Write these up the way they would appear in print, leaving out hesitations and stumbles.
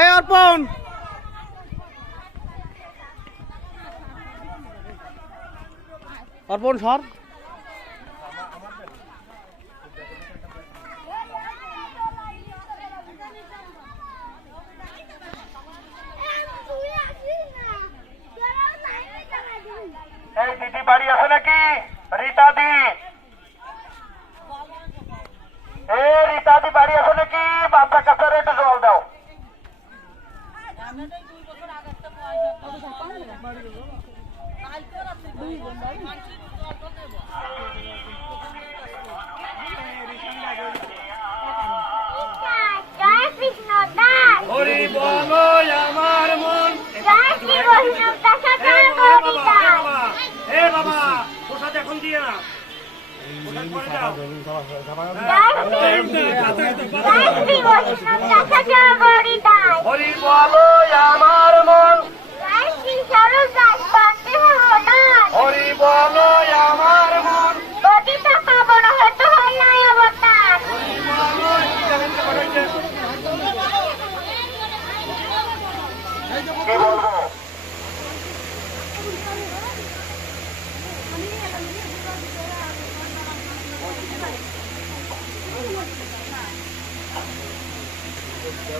এই অর্পণ অর্পণ সর এই দিদি বাড়ি আছে নাকি? রীতা দি, রীতা দি বাড়ি আছে নাকি? বাচ্চা কাচ্চারে একটু জল দাও। হরি বলো আমার মন। হে বাবা, প্রসাদ এখন দিয়ে না, হরি বলো আমার মন। হরি বলো আমার মন। কি বলবো?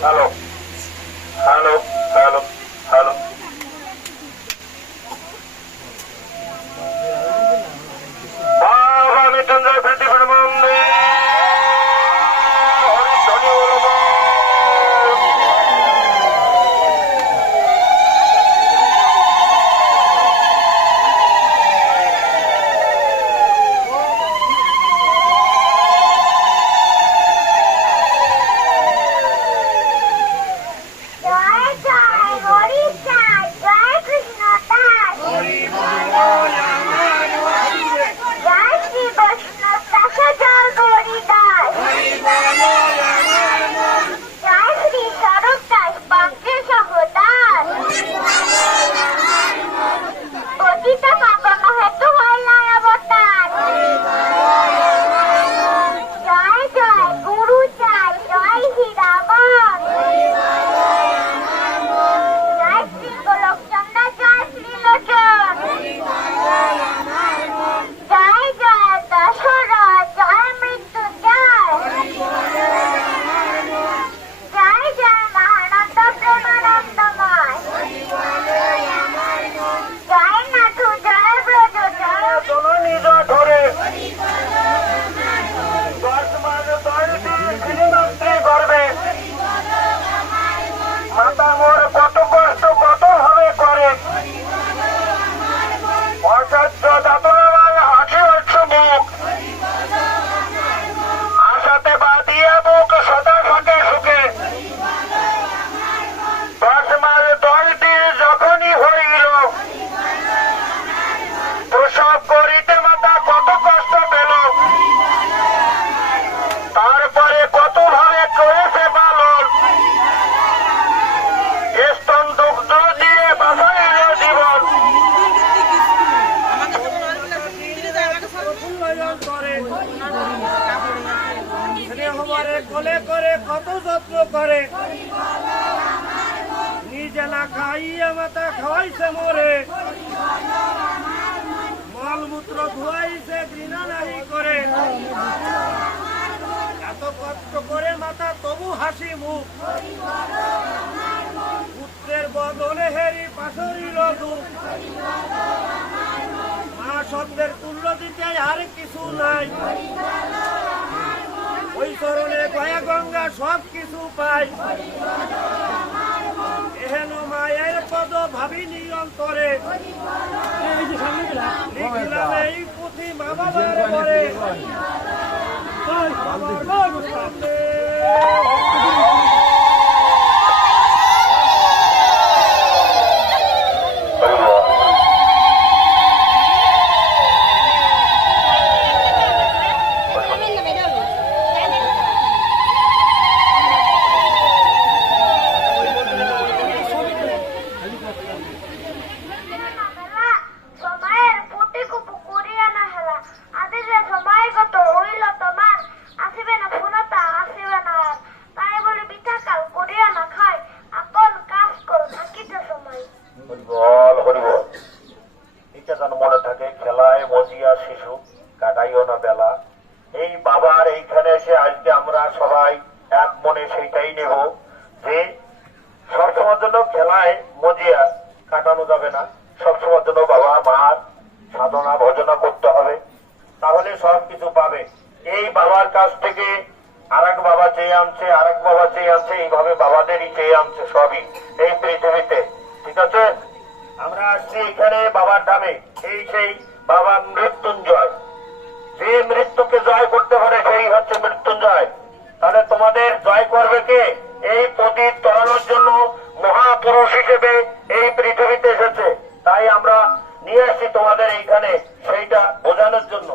হ্যালো হ্যালো হ্যালো হ্যালো, বাবা মৃত্যুঞ্জয় পৃথিবীর মন্দির কোলে করে কত যত্ন করে, নিজে না খাইয়া মাথা খাওয়াইছে মোরে, মলমূত্র ধুয়াইছে ঘৃণা নাহি করে, এত কষ্ট করে মাথা তবু হাসি মুখ, পুত্রের বদলে হেরি পাশরিল দুঃখ, মা শব্দের তুল্য দিতে আর কিছু নাই, ওই চরণে গয়া গঙ্গা সব কিছু পাই, এহেন মায়ের পদ ভাবিনি অন্তরে, লিখলাম এই পুঁথি মা বাবার ঘরে। আমরা সবাই এক মনে সেইটাই নেব যে সবসময়ের জন্য খেলায় মজিয়া কাটানো যাবে না, সবসময়ের জন্য বাবা মার সাধনা ভজনা করতে হবে, তাহলে সবকিছু পাবে। এই বাবার কাছ থেকে আরেক বাবা চেয়ে আনছে, আরেক বাবা চেয়ে আনছে, এইভাবে বাবাদেরই চেয়ে আনছে সবই এই পৃথিবীতে। ঠিক আছে, আমরা আসছি এখানে বাবার নামে, এই সেই বাবা মৃত্যুঞ্জয়। যে মৃত্যুকে জয় করতে পারে সেই হচ্ছে মৃত্যুঞ্জয়। তাহলে তোমাদের জয় করবে কে? এই পতিত তরানোর জন্য মহাপুরুষ হিসেবে এই পৃথিবীতে এসেছে, তাই আমরা নিয়ে আসছি তোমাদের এইখানে সেইটা বোঝানোর জন্য।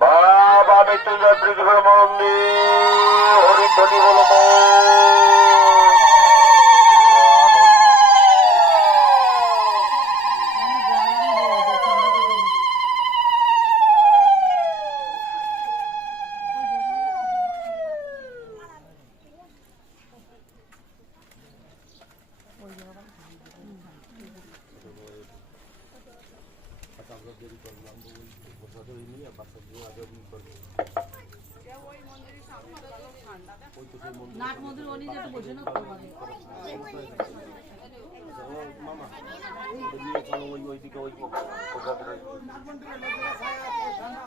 বাবা মৃত্যুঞ্জয় পৃথিবীর মন্দির হরিধ্বনি বলো। নাট মধুর অনি যেটা বসে না করতে পারে মামা ওই দিকে ওই